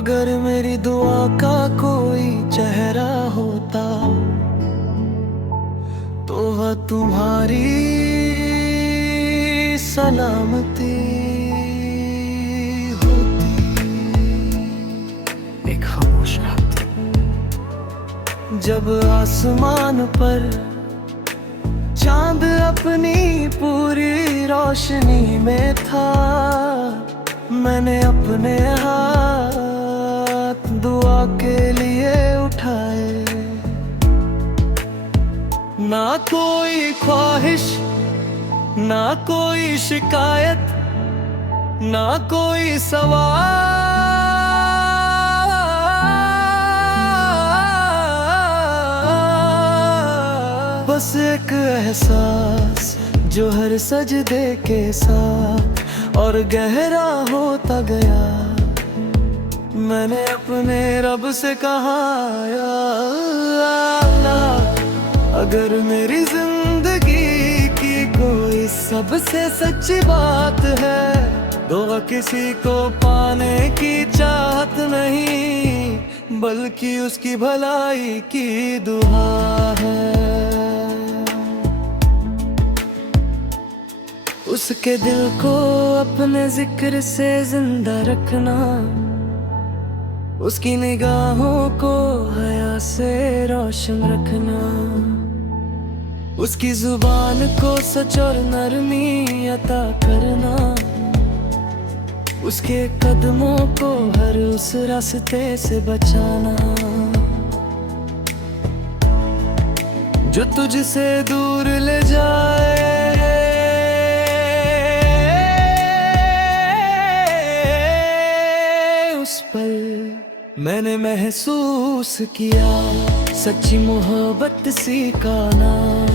अगर मेरी दुआ का कोई चेहरा होता तो वह तुम्हारी सलामती होती। एक खामोश रात जब आसमान पर चांद अपनी पूरी रोशनी में था, मैंने अपने हाथ दुआ के लिए उठाए। ना कोई ख्वाहिश, ना कोई शिकायत, ना कोई सवाल, बस एक एहसास जो हर सजदे के साथ और गहरा होता गया। मैंने अपने रब से कहा, या अल्लाह, अगर मेरी जिंदगी की कोई सबसे सच्ची बात है तो वह किसी को पाने की चाहत नहीं, बल्कि उसकी भलाई की दुआ है। उसके दिल को अपने जिक्र से जिंदा रखना, उसकी निगाहों को हया से रोशन रखना, उसकी जुबान को सच और नरमी अता करना, उसके कदमों को हर उस रास्ते से बचाना जो तुझसे दूर ले जाए। उस पल मैंने महसूस किया सच्ची मोहब्बत सी का नाम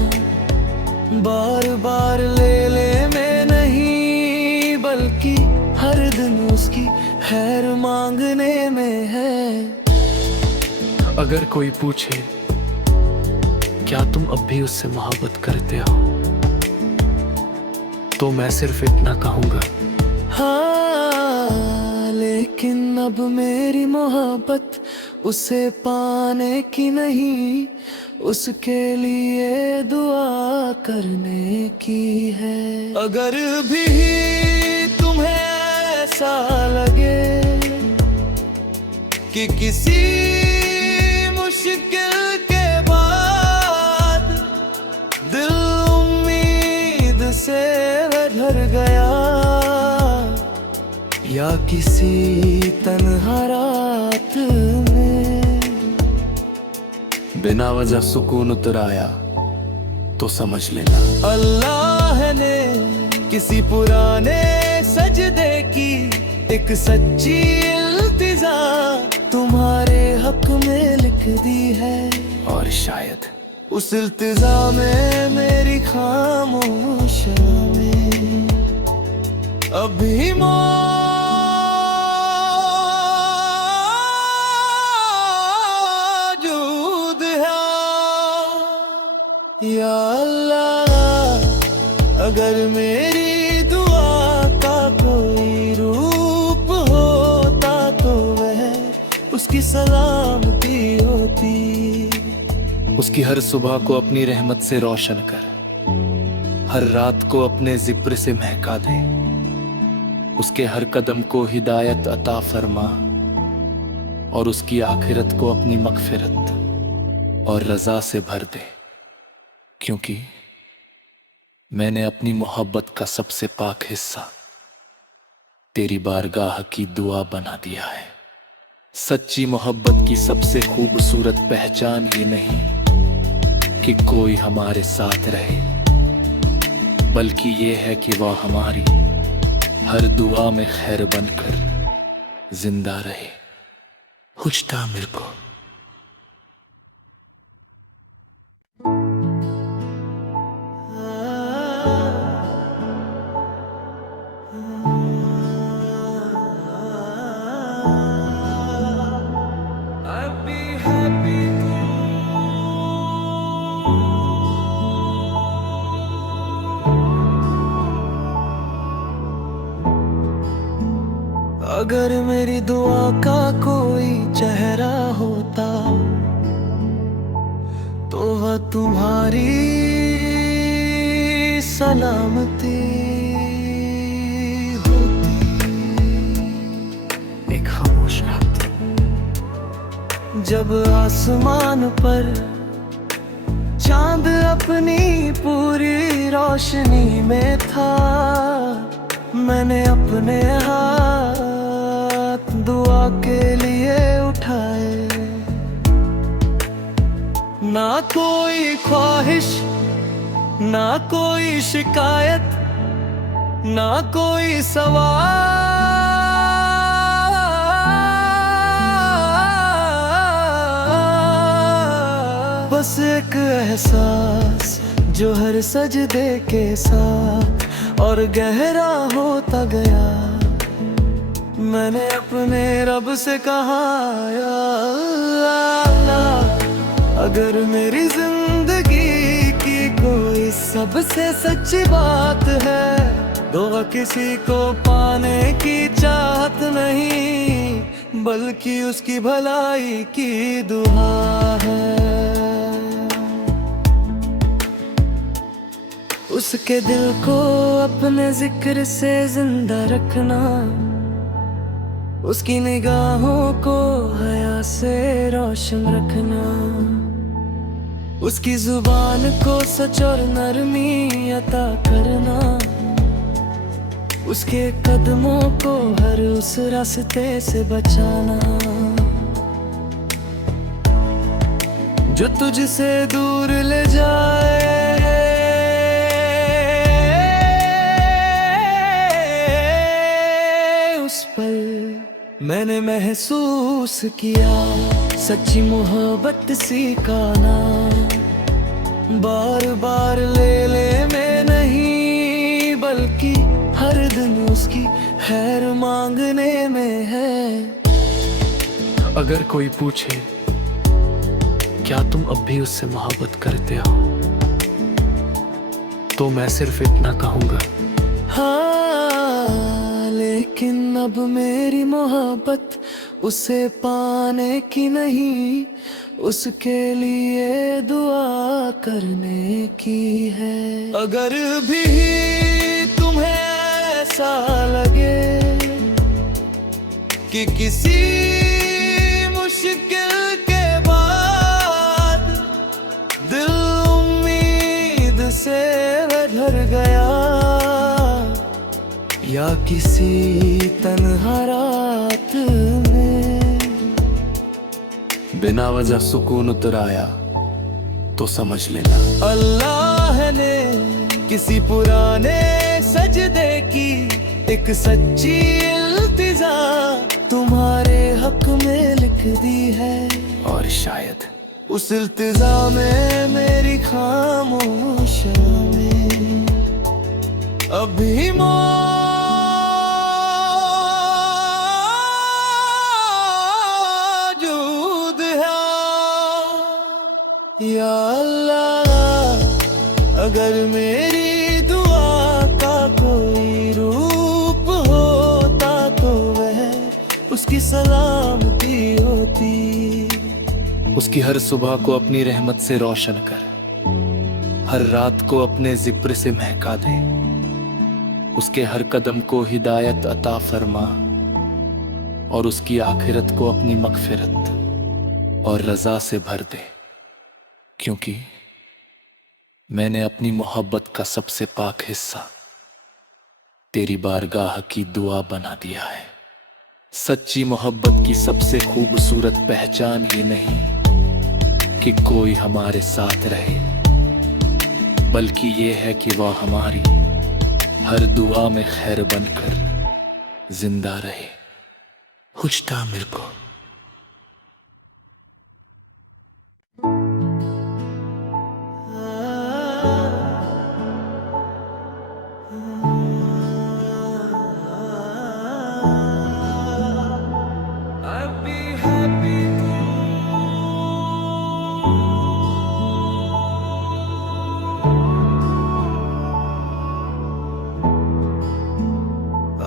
बार बार ले में नहीं, बल्कि हर दिन उसकी खैर मांगने में है। अगर कोई पूछे क्या तुम अब भी उससे मोहब्बत करते हो, तो मैं सिर्फ इतना कहूंगा, हाँ, लेकिन अब मेरी मोहब्बत उसे पाने की नहीं, उसके लिए दुआ करने की है। अगर भी तुम्हें ऐसा लगे कि किसी मुश्किल के बाद दिल उम्मीद से भर गया, या किसी तन्हा रात में बिना वजह सुकून उतर आया तो समझ लेना अल्लाह ने किसी पुराने सजदे की एक सच्ची इल्तिजा तुम्हारे हक में लिख दी है। और शायद उस इल्तिजा में मेरी खामोशियों में अभी मौजूद है। या अल्लाह, अगर मेरी दुआ का कोई रूप होता तो वह उसकी सलामती होती। उसकी हर सुबह को अपनी रहमत से रोशन कर, हर रात को अपने जिक्र से महका दे, उसके हर कदम को हिदायत अता फरमा और उसकी आखिरत को अपनी मगफिरत और रजा से भर दे, क्योंकि मैंने अपनी मोहब्बत का सबसे पाक हिस्सा तेरी बारगाह की दुआ बना दिया है। सच्ची मोहब्बत की सबसे खूबसूरत पहचान ये नहीं कि कोई हमारे साथ रहे, बल्कि ये है कि वह हमारी हर दुआ में खैर बनकर जिंदा रहे। पूछता मेरे को अगर मेरी दुआ का कोई चेहरा होता तो वह तुम्हारी सलामती होती। एक खामोश रात जब आसमान पर चांद अपनी पूरी रोशनी में था, मैंने अपने हाथ दुआ के लिए उठाए। ना कोई ख्वाहिश, ना कोई शिकायत, ना कोई सवाल, बस एक एहसास जो हर सजदे के साथ और गहरा होता गया। मैंने अपने रब से कहा, या अल्लाह, अगर मेरी जिंदगी की कोई सबसे सच्ची बात है तो वह किसी को पाने की चाहत नहीं, बल्कि उसकी भलाई की दुआ है। उसके दिल को अपने जिक्र से जिंदा रखना, उसकी निगाहों को हया से रोशन रखना, उसकी जुबान को सच और नरमी अता करना, उसके कदमों को हर उस रास्ते से बचाना जो तुझसे दूर ले जाए। उस पल मैंने महसूस किया सच्ची मोहब्बत सीखा ना, बार बार ले में नहीं, बल्कि हर दिन उसकी खैर मांगने में है। अगर कोई पूछे क्या तुम अब भी उससे मोहब्बत करते हो, तो मैं सिर्फ इतना कहूंगा, हाँ, लेकिन अब मेरी मोहब्बत उसे पाने की नहीं, उसके लिए दुआ करने की है। अगर भी तुम्हें ऐसा लगे कि किसी मुश्किल के बाद दिल उम्मीद से भर गया, या किसी तन्हा रात में बिना वजह सुकून उतर आया तो समझ लेना अल्लाह ने किसी पुराने सजदे की एक सच्ची इल्तिजा तुम्हारे हक में लिख दी है। और शायद उस इल्तिजा में मेरी खामोश में अभी या अल्लाह, अगर मेरी दुआ का कोई रूप होता तो वह उसकी सलामती होती। उसकी हर सुबह को अपनी रहमत से रोशन कर, हर रात को अपने जिक्र से महका दे, उसके हर कदम को हिदायत अता फरमा और उसकी आखिरत को अपनी मगफिरत और रजा से भर दे, क्योंकि मैंने अपनी मोहब्बत का सबसे पाक हिस्सा तेरी बारगाह की दुआ बना दिया है। सच्ची मोहब्बत की सबसे खूबसूरत पहचान ये नहीं कि कोई हमारे साथ रहे, बल्कि ये है कि वह हमारी हर दुआ में खैर बनकर जिंदा रहे। हुजता मेरे को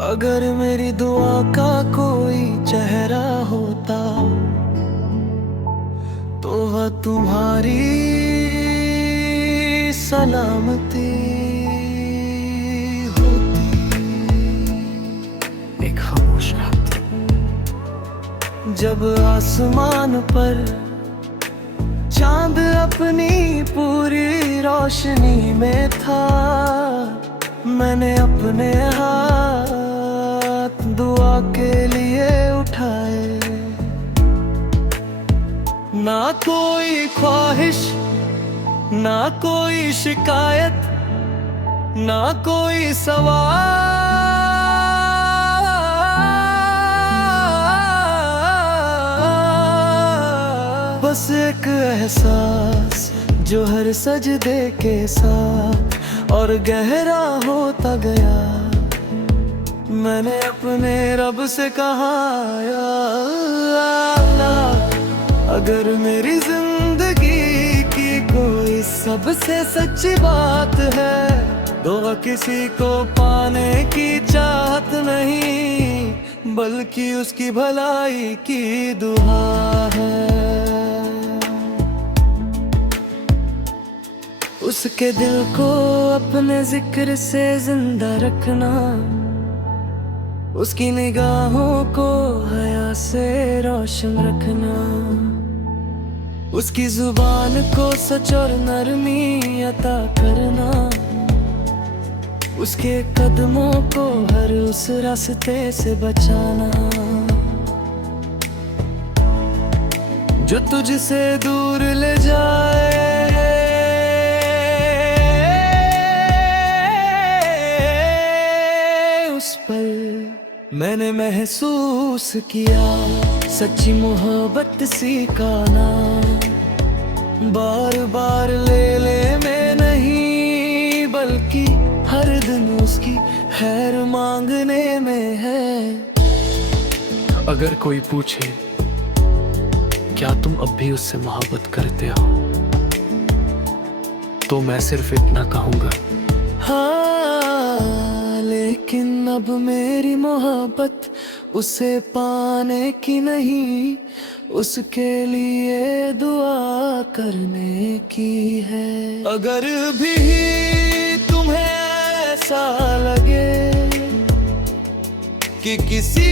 अगर मेरी दुआ का कोई चेहरा होता तो वह तुम्हारी सलामती होती। एक खामोश रात जब आसमान पर चांद अपनी पूरी रोशनी में था, मैंने अपने हाथ दुआ के लिए उठाए। ना कोई ख्वाहिश, ना कोई शिकायत, ना कोई सवाल, बस एक एहसास जो हर सजदे के साथ और गहरा होता गया। मैंने अपने रब से कहा, या अल्लाह, अगर मेरी जिंदगी की कोई सबसे सच्ची बात है, दुआ किसी को पाने की चाहत नहीं, बल्कि उसकी भलाई की दुआ है। उसके दिल को अपने जिक्र से जिंदा रखना, उसकी निगाहों को हया से रोशन रखना, उसकी जुबान को सच और नरमी अता करना, उसके कदमों को हर उस रास्ते से बचाना जो तुझसे दूर ले जाए। उस पल मैंने महसूस किया सच्ची मोहब्बत सी का नाम बार बार ले ले में नहीं, बल्कि हर दिन उसकी खैर मांगने में है। अगर कोई पूछे क्या तुम अब भी उससे मोहब्बत करते हो, तो मैं सिर्फ इतना कहूंगा, हाँ, लेकिन अब मेरी मोहब्बत उसे पाने की नहीं, उसके लिए दुआ करने की है। अगर भी तुम्हें ऐसा लगे कि किसी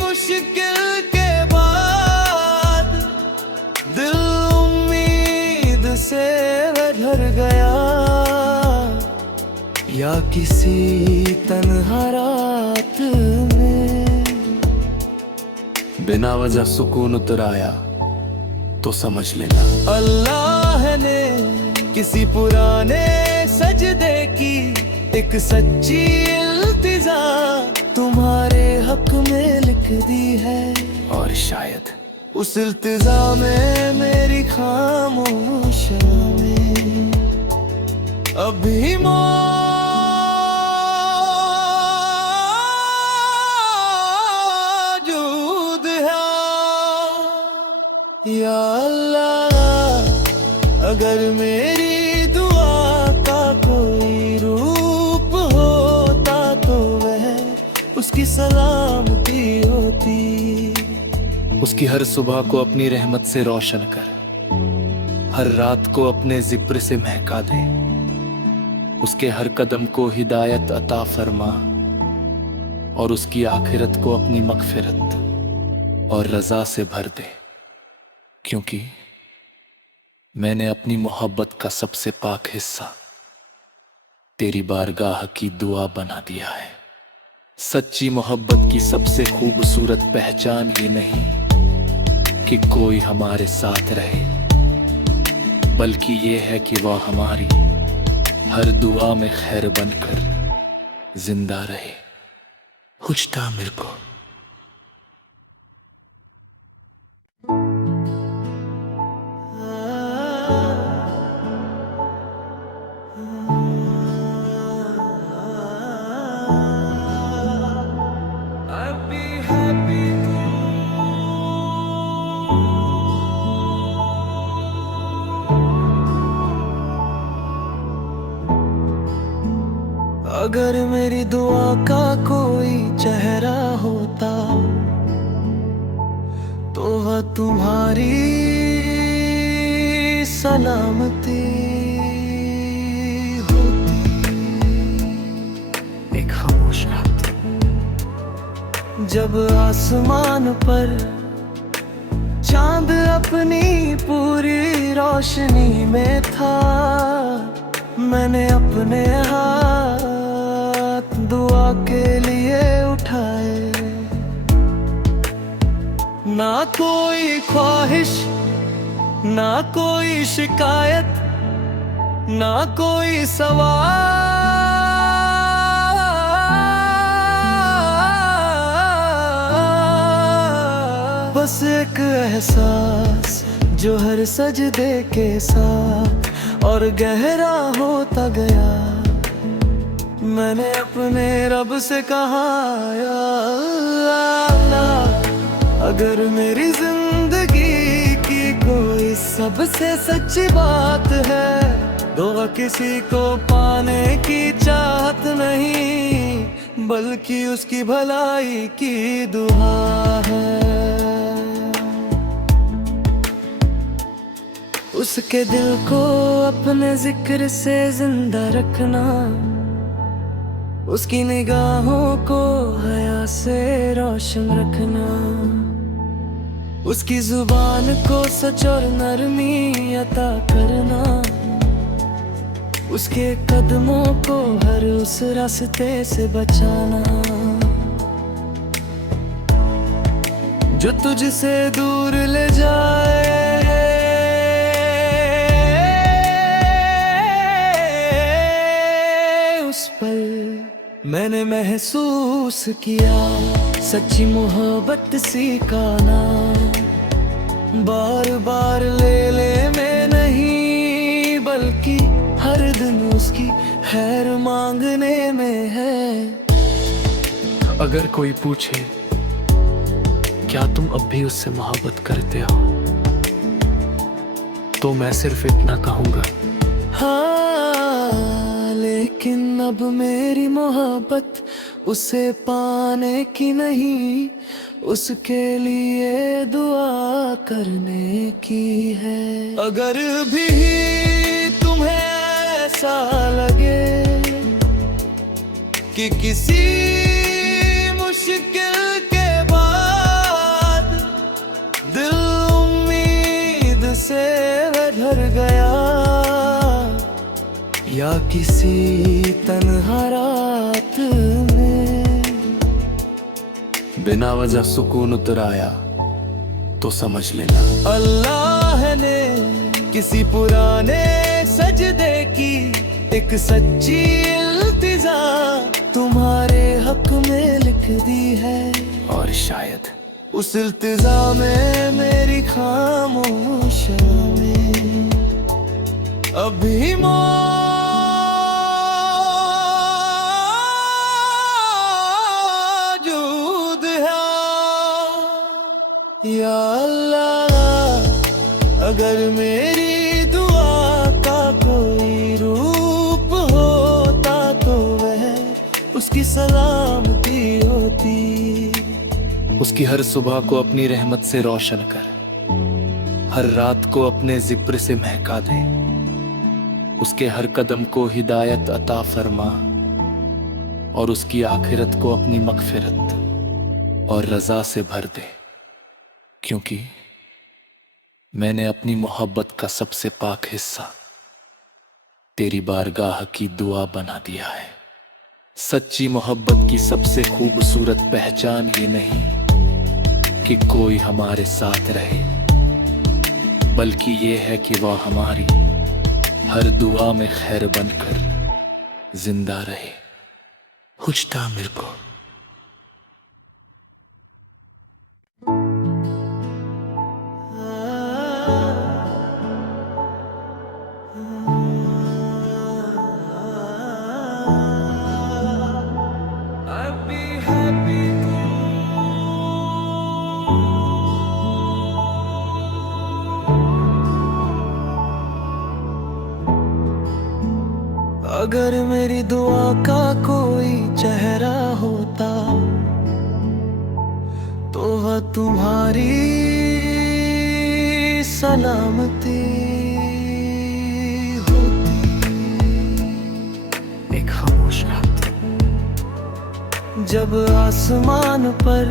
मुश्किल के बाद दिल उम्मीद से भर गया, या किसी तन्हा रात में बिना वजह सुकून उतर आया, तो समझ लेना अल्लाह ने किसी पुराने सजदे की एक सच्ची इल्तिजा तुम्हारे हक में लिख दी है। और शायद उस इल्तिजा में मेरी खामोश में अभी मौजूद है। या अल्लाह, अगर मेरी दुआ का कोई रूप होता तो वह उसकी सलामती होती। उसकी हर सुबह को अपनी रहमत से रोशन कर, हर रात को अपने जिक्र से महका दे, उसके हर कदम को हिदायत अता फरमा, और उसकी आखिरत को अपनी मगफिरत और रजा से भर दे, क्योंकि मैंने अपनी मोहब्बत का सबसे पाक हिस्सा तेरी बारगाह की दुआ बना दिया है। सच्ची मोहब्बत की सबसे खूबसूरत पहचान ये नहीं कि कोई हमारे साथ रहे, बल्कि ये है कि वह हमारी हर दुआ में खैर बनकर जिंदा रहे। हुजता मेरे को अगर मेरी दुआ का कोई चेहरा होता तो वह तुम्हारी सलामती होती। एक खामोश रात जब आसमान पर चांद अपनी पूरी रोशनी में था, मैंने अपने हाथ दुआ के लिए उठाए। ना कोई ख्वाहिश, ना कोई शिकायत, ना कोई सवाल, बस एक एहसास जो हर सजदे के साथ और गहरा होता गया। मैंने अपने रब से कहा, या अल्लाह, अगर मेरी जिंदगी की कोई सबसे सच्ची बात है, दुआ किसी को पाने की चाहत नहीं, बल्कि उसकी भलाई की दुआ है। उसके दिल को अपने जिक्र से जिंदा रखना, उसकी निगाहों को हया से रोशन रखना, उसकी जुबान को सच और नरमी अता करना, उसके कदमों को हर उस रास्ते से बचाना जो तुझसे दूर ले जाए। उस पल मैंने महसूस किया सच्ची मोहब्बत सी का नाम, बार बार ले में नहीं, बल्कि हर दिन उसकी खैर मांगने में है। अगर कोई पूछे क्या तुम अब भी उससे मोहब्बत करते हो, तो मैं सिर्फ इतना कहूंगा, हाँ, लेकिन अब मेरी मोहब्बत उसे पाने की नहीं, उसके लिए दुआ करने की है। अगर भी तुम्हें ऐसा लगे कि किसी मुश्किल के बाद दिल उम्मीद से भर गया, या किसी तन्हा रात में बिना वजह सुकून उतर आया, तो समझ लेना अल्लाह ने किसी पुराने सजदे की एक सच्ची इल्तिजा तुम्हारे हक में लिख दी है। और शायद उस इल्तिजा में मेरी खामोशियां अभी मौजूद है। या अल्लाह, अगर मेरी दुआ का कोई रूप होता तो वह उसकी सलामती होती। उसकी हर सुबह को अपनी रहमत से रोशन कर, हर रात को अपने जिक्र से महका दे, उसके हर कदम को हिदायत अता फरमा, और उसकी आखिरत को अपनी मगफिरत और रजा से भर दे, क्योंकि मैंने अपनी मोहब्बत का सबसे पाक हिस्सा तेरी बारगाह की दुआ बना दिया है। सच्ची मोहब्बत की सबसे खूबसूरत पहचान ये नहीं कि कोई हमारे साथ रहे, बल्कि ये है कि वह हमारी हर दुआ में खैर बनकर जिंदा रहे। हुजता मेरे को अगर मेरी दुआ का कोई चेहरा होता तो वह तुम्हारी सलामती होती। एक खामोश रात जब आसमान पर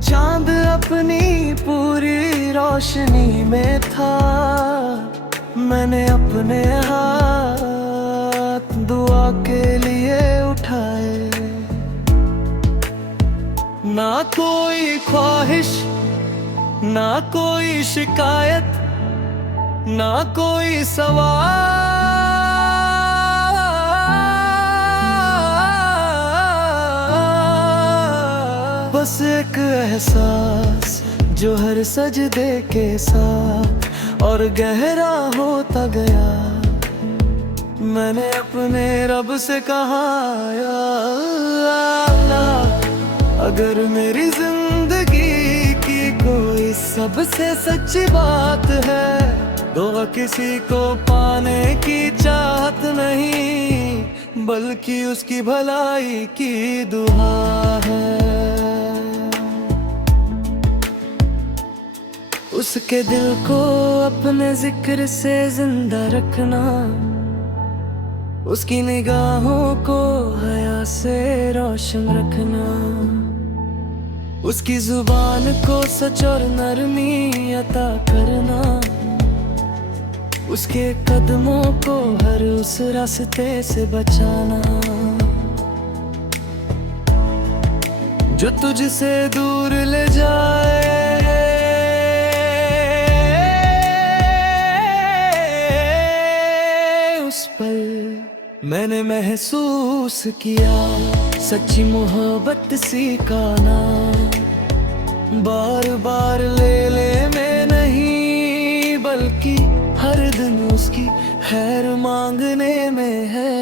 चांद अपनी पूरी रोशनी में था, मैंने अपने हाथ दुआ के लिए उठाए। ना कोई ख्वाहिश, ना कोई शिकायत, ना कोई सवाल, बस एक एहसास जो हर सजदे के साथ और गहरा होता गया। मैंने अपने रब से कहा, या अल्लाह, अगर मेरी जिंदगी की कोई सबसे सच्ची बात है, दुआ किसी को पाने की चाहत नहीं, बल्कि उसकी भलाई की दुआ है। उसके दिल को अपने जिक्र से जिंदा रखना, उसकी निगाहों को हया से रोशन रखना, उसकी जुबान को सच और नरमी अता करना, उसके कदमों को हर उस रास्ते से बचाना जो तुझसे दूर ले जाए। उस पल मैंने महसूस किया सच्ची मोहब्बत सीखा ना, बार बार ले में नहीं, बल्कि हर दिन उसकी खैर मांगने में है।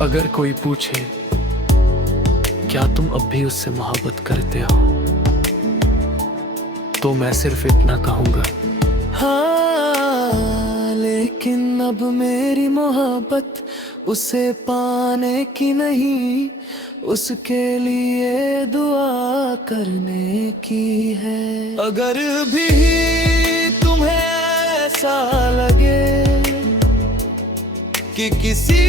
अगर कोई पूछे क्या तुम अब भी उससे मोहब्बत करते हो, तो मैं सिर्फ इतना कहूंगा, हाँ, लेकिन अब मेरी मोहब्बत उसे पाने की नहीं, उसके लिए दुआ करने की है। अगर भी तुम्हें ऐसा लगे कि किसी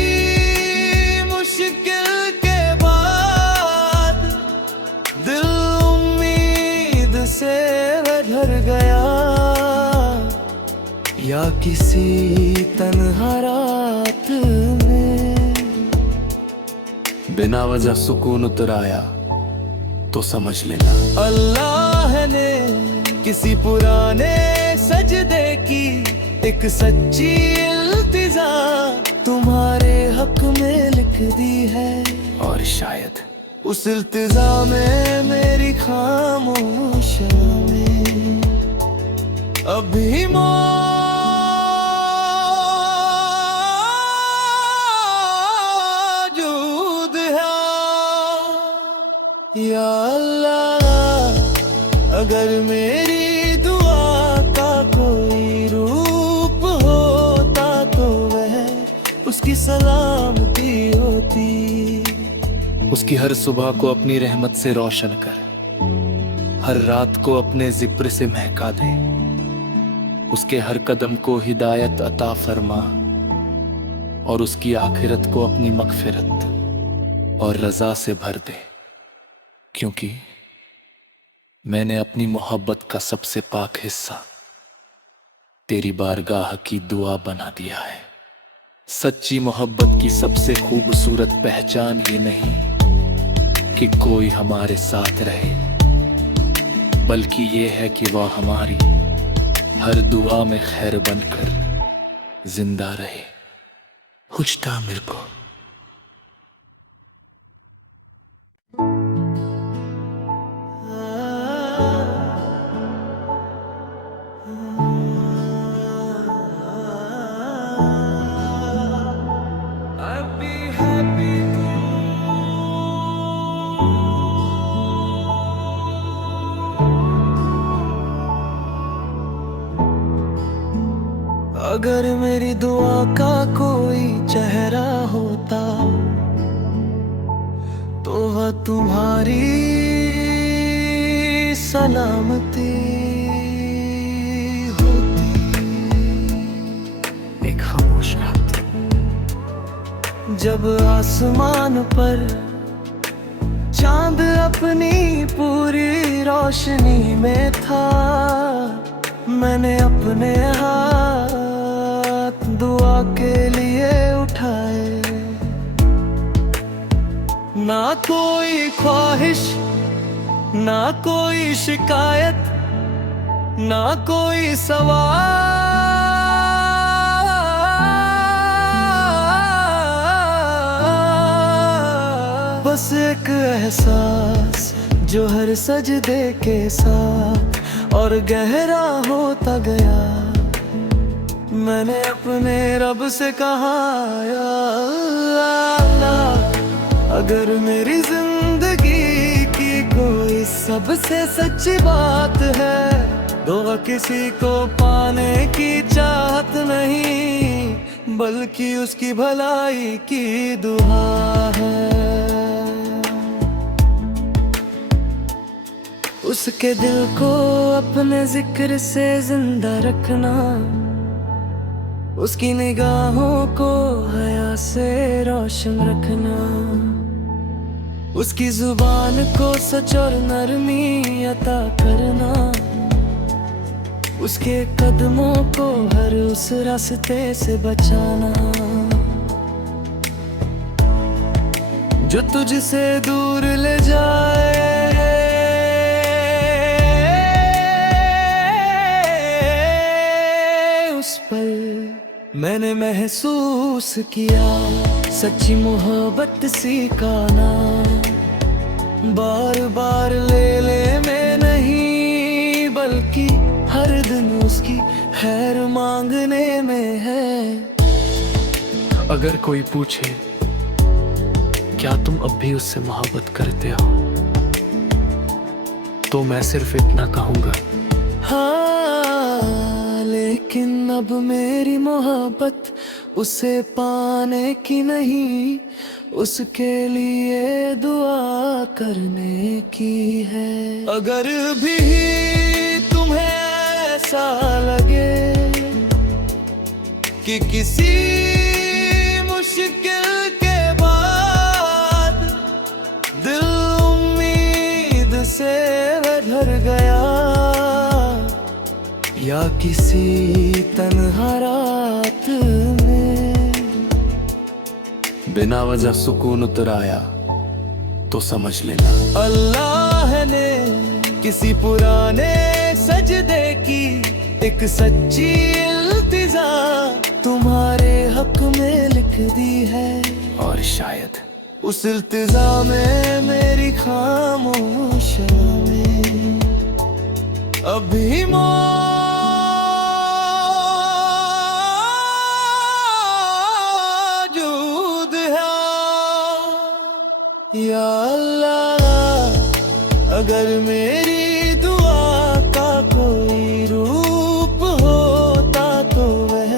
मुश्किल के बाद दिल उम्मीद से भर गया, या किसी तन्हा रात में बिना वजह सुकून उतर आया, तो समझ लेना अल्लाह ने किसी पुराने सजदे की एक सच्ची इल्तिजा तुम्हारे हक में लिख दी है। और शायद उस इल्तिजा में मेरी खामोशियों में अभी मौजूद है। या अल्लाह, अगर मेरी दुआ का कोई रूप होता तो वह उसकी सलामती होती। उसकी हर सुबह को अपनी रहमत से रोशन कर, हर रात को अपने जिक्र से महका दे, उसके हर कदम को हिदायत अता फरमा, और उसकी आखिरत को अपनी मगफिरत और रजा से भर दे, क्योंकि मैंने अपनी मोहब्बत का सबसे पाक हिस्सा तेरी बारगाह की दुआ बना दिया है। सच्ची मोहब्बत की सबसे खूबसूरत पहचान ये नहीं कि कोई हमारे साथ रहे, बल्कि ये है कि वह हमारी हर दुआ में खैर बनकर जिंदा रहे। हुजता मेरे को अगर मेरी दुआ का तुम्हारी सलामती होती। एक खामोश रात, जब आसमान पर चांद अपनी पूरी रोशनी में था, मैंने अपने हाथ दुआ के लिए उठाए। ना कोई ख्वाहिश, ना कोई शिकायत, ना कोई सवाल, बस एक एहसास जो हर सजदे के साथ और गहरा होता गया। मैंने अपने रब से कहा, या अल्लाह, अगर मेरी जिंदगी की कोई सबसे सच्ची बात है, दुआ किसी को पाने की चाहत नहीं, बल्कि उसकी भलाई की दुआ है। उसके दिल को अपने जिक्र से जिंदा रखना, उसकी निगाहों को हया से रोशन रखना, उसकी जुबान को सच और नरमी अता करना, उसके कदमों को हर उस रास्ते से बचाना जो तुझसे दूर ले जाए। उस पल मैंने महसूस किया सच्ची मोहब्बत सी का नाम, बार बार ले में नहीं, बल्कि हर दिन उसकी खैर मांगने में है। अगर कोई पूछे क्या तुम अब भी उससे मोहब्बत करते हो, तो मैं सिर्फ इतना कहूंगा, हाँ, लेकिन अब मेरी मोहब्बत उसे पाने की नहीं, उसके लिए दुआ करने की है। अगर भी तुम्हें ऐसा लगे कि किसी मुश्किल के बाद दिल उम्मीद से भर गया, या किसी तन्हा रात में बिना वजह सुकून उतर आया, तो समझ लेना अल्लाह ने किसी पुराने सजदे की एक सच्ची इल्तिजा तुम्हारे हक में लिख दी है। और शायद उस इल्तिजा में मेरी खामोशियां में अभी या अल्लाह, अगर मेरी दुआ का कोई रूप होता तो वह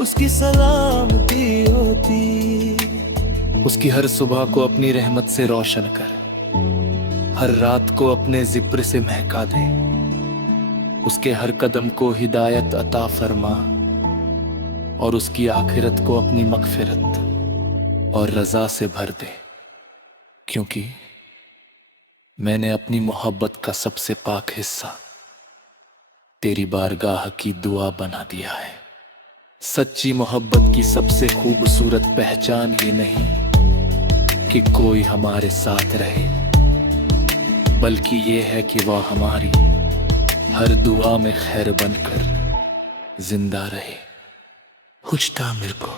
उसकी सलामती होती। उसकी हर सुबह को अपनी रहमत से रोशन कर, हर रात को अपने जिक्र से महका दे, उसके हर कदम को हिदायत अता फरमा, और उसकी आखिरत को अपनी मगफिरत और रजा से भर दे, क्योंकि मैंने अपनी मोहब्बत का सबसे पाक हिस्सा तेरी बारगाह की दुआ बना दिया है। सच्ची मोहब्बत की सबसे खूबसूरत पहचान ये नहीं कि कोई हमारे साथ रहे, बल्कि ये है कि वह हमारी हर दुआ में खैर बनकर जिंदा रहे। हुजता मेरे को